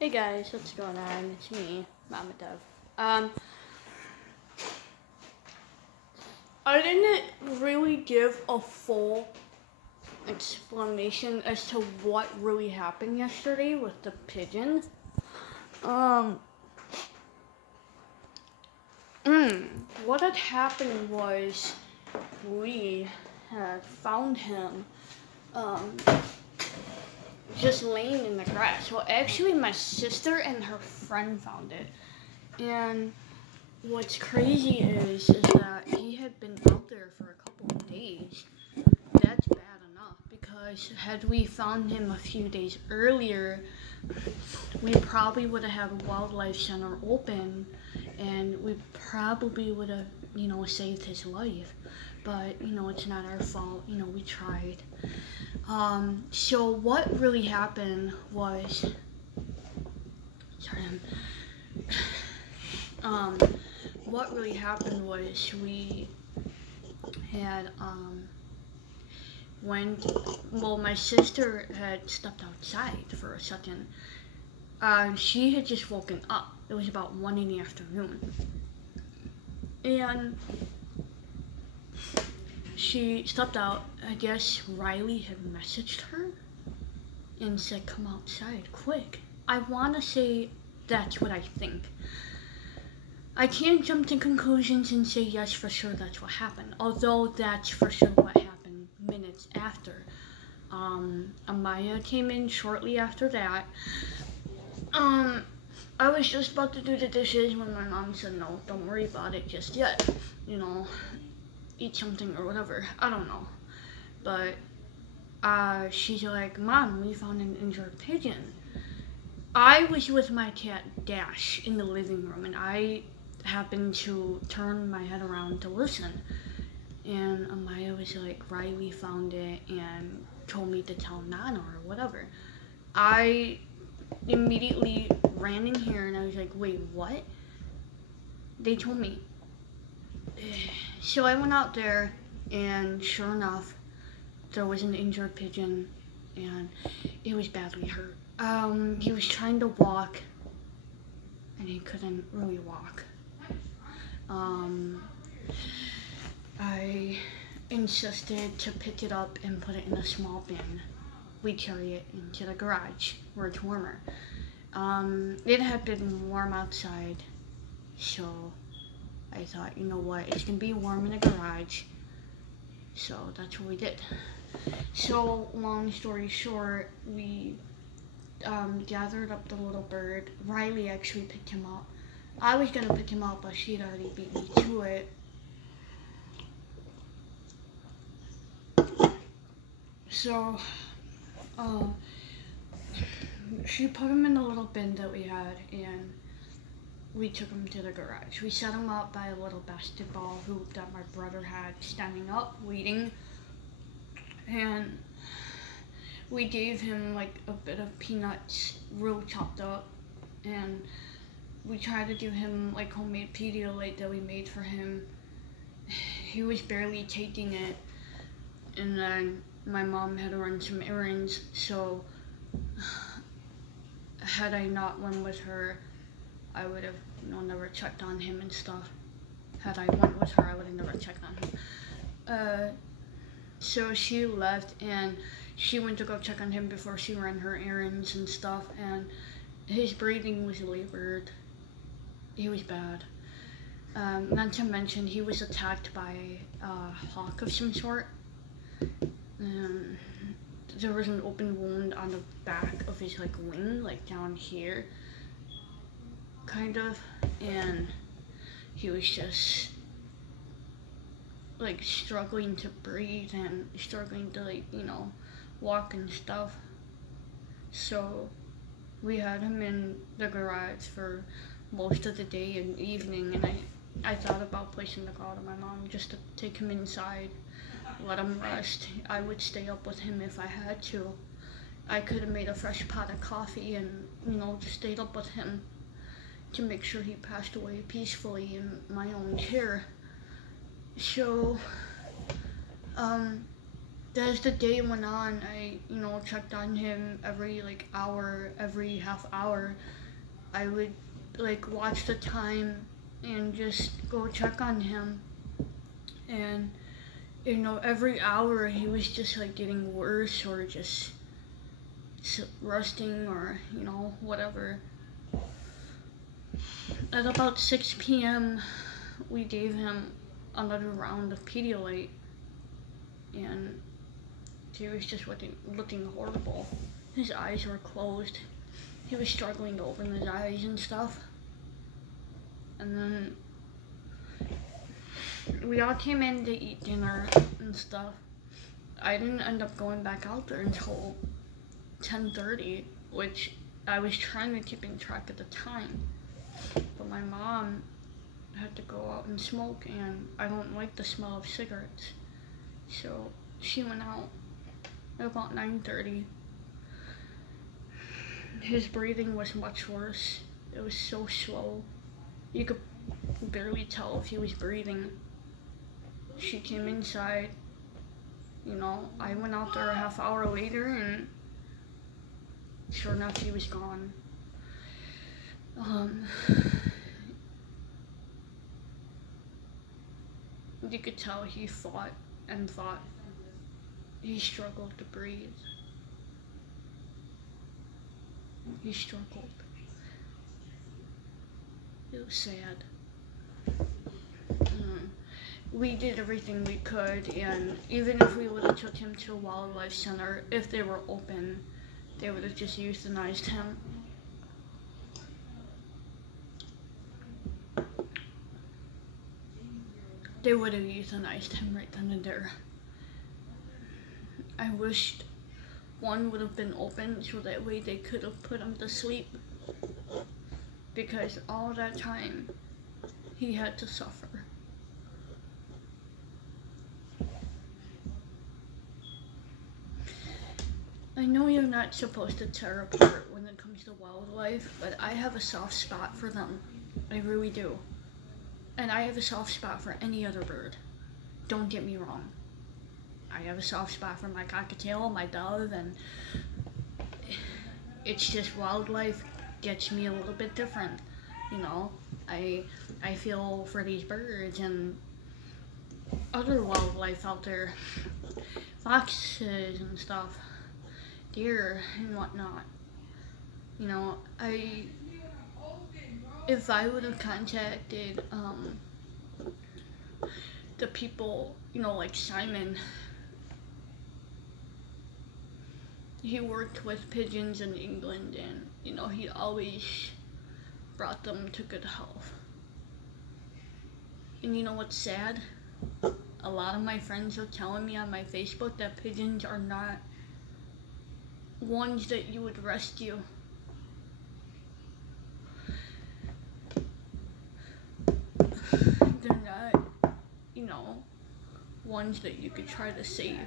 Hey guys, what's going on? It's me, Mama Dove. I didn't really give a full explanation as to what really happened yesterday with the pigeon. What had happened was we had found him, just laying in the grass. Well, actually, my sister and her friend found it. And what's crazy is that he had been out there for a couple of days. That's bad enough, because had we found him a few days earlier, we probably would have had a wildlife center open, and we probably would have, saved his life. But, it's not our fault. We tried. So what really happened was, what really happened was we had, my sister had stepped outside for a second. She had just woken up. It was about 1 in the afternoon. And she stepped out. I guess Riley had messaged her and said, "Come outside, quick." I want to say that's what I think. I can't jump to conclusions and say yes for sure that's what happened, although that's for sure what happened minutes after. Amaya came in shortly after that. I was just about to do the dishes when my mom said, "No, don't worry about it just yet. Eat something or whatever." I don't know. But she's like, "Mom, we found an injured pigeon." I was with my cat Dash in the living room, and I happened to turn my head around to listen. And Amaya was like, "Riley found it and told me to tell Nana or whatever." I immediately ran in here and I was like, "Wait, what?" They told me. So I went out there, and sure enough, there was an injured pigeon, and it was badly hurt. He was trying to walk, and he couldn't really walk. I insisted to pick it up and put it in a small bin. We carry it into the garage where it's warmer. It had been warm outside, so I thought, you know what, it's gonna be warm in the garage. So that's what we did. So long story short, we gathered up the little bird. Riley actually picked him up. I was gonna pick him up, but she'd already beat me to it. So, she put him in the little bin that we had, and we took him to the garage. We set him up by a little basketball hoop that my brother had standing up, waiting. And we gave him like a bit of peanuts, real chopped up. And we tried to do him like homemade Pedialyte that we made for him. He was barely taking it. And then my mom had to run some errands, so had I not went with her, I would have never checked on him and stuff. Had I went with her, I would have never checked on him. So she left, and she went to go check on him before she ran her errands and stuff, and his breathing was labored. He was bad. Not to mention, he was attacked by a hawk of some sort. There was an open wound on the back of his wing, down here, kind of, and he was just struggling to breathe and struggling to walk and stuff. So we had him in the garage for most of the day and evening, and I thought about placing the call to my mom just to take him inside, let him rest. I would stay up with him if I had to. I could have made a fresh pot of coffee and, just stayed up with him to make sure he passed away peacefully in my own care. So, as the day went on, I, checked on him every like hour, every half hour. I would like watch the time and just go check on him. And, every hour he was just like getting worse or just rusting or, whatever. At about 6 p.m., we gave him another round of Pedialyte, and he was just looking horrible. His eyes were closed. He was struggling to open his eyes and stuff. And then we all came in to eat dinner and stuff. I didn't end up going back out there until 10:30, which I was trying to keep in track at the time. But my mom had to go out and smoke, and I don't like the smell of cigarettes. So she went out at about 9:30. His breathing was much worse. It was so slow. You could barely tell if he was breathing. She came inside. I went out there a half hour later, and sure enough, he was gone. You could tell he fought and thought. He struggled to breathe. He struggled. It was sad. We did everything we could, and even if we would have took him to a wildlife center, if they were open, they would have just euthanized him. They would have euthanized him right then and there. I wished one would have been open so that way they could have put him to sleep, because all that time he had to suffer. I know you're not supposed to tear apart when it comes to wildlife, but I have a soft spot for them. I really do. And I have a soft spot for any other bird. Don't get me wrong. I have a soft spot for my cockatiel, my dove, and it's just wildlife gets me a little bit different. I feel for these birds and other wildlife out there, foxes and stuff, deer and whatnot. If I would have contacted the people, like Simon, he worked with pigeons in England, and he always brought them to good health. And you know what's sad? A lot of my friends are telling me on my Facebook that pigeons are not ones that you would rescue. They're not, ones that you could try to save.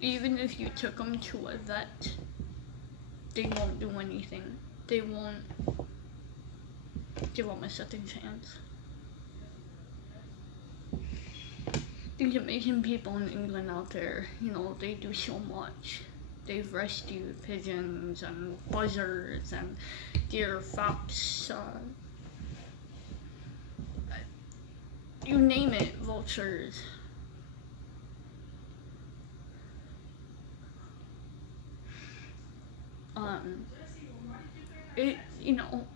Even if you took them to a vet, they won't do anything. They won't give them a second chance. These amazing people in England out there, they do so much. They've rescued pigeons and buzzards and deer, fox, you name it, vultures.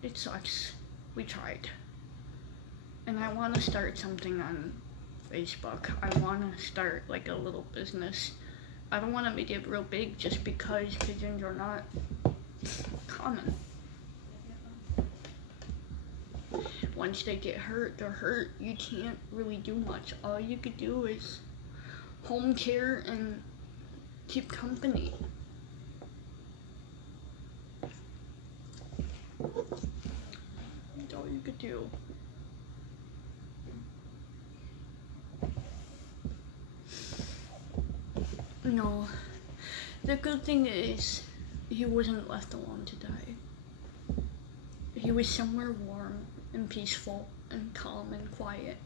It sucks. We tried. And I want to start something on Facebook. I want to start like a little business. I don't want to make it real big just because pigeons are not common. Once they get hurt, they're hurt. You can't really do much. All you could do is home care and keep company. That's all you could do. No, the good thing is he wasn't left alone to die. He was somewhere warm and peaceful and calm and quiet.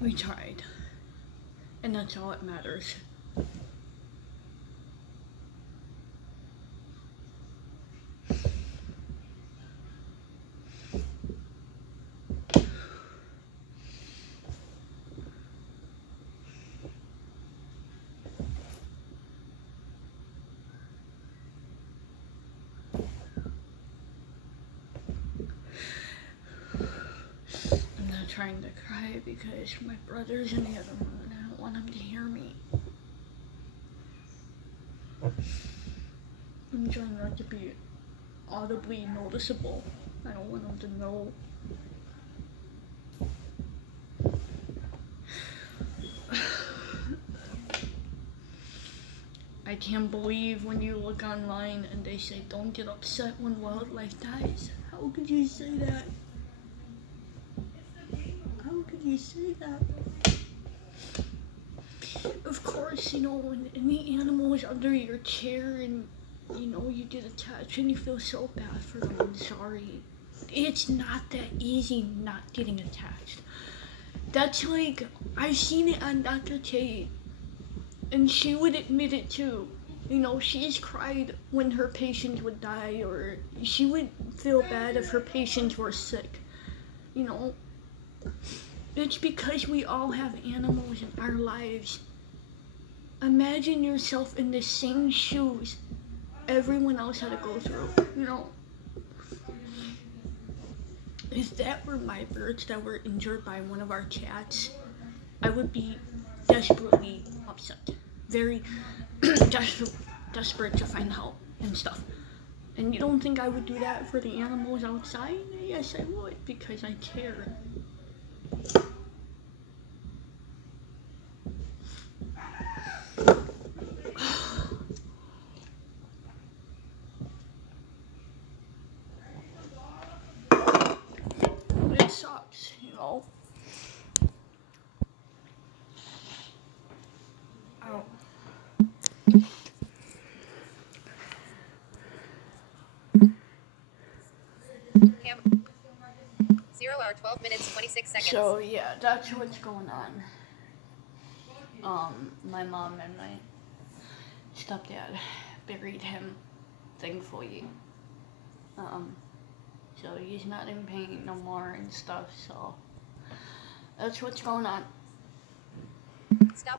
We tried. And that's all that matters. I'm not trying to cry because my brother's in the other room and I don't want him to hear me. I'm trying not to be audibly noticeable. I don't want him to know. I can't believe when you look online and they say don't get upset when wildlife dies. How could you say that? How could you say that? Of course, you know, when any animal is under your chair and, you know, you get attached and you feel so bad for them, I'm sorry. It's not that easy not getting attached. That's like, I've seen it on Dr. Tate, and she would admit it too. You know, she's cried when her patients would die, or she would feel bad if her patients were sick. You know, it's because we all have animals in our lives. Imagine yourself in the same shoes everyone else had to go through, you know. If that were my birds that were injured by one of our cats, I would be desperately upset. Very desperate to find help and stuff. And you don't think I would do that for the animals outside? Yes, I would, because I care. It sucks, you know. Ow. Cam 0 hour 12 minutes 26 seconds. So yeah, that's what's going on. My mom and my stepdad buried him, thankfully. So he's not in pain no more and stuff, so that's what's going on. Stop.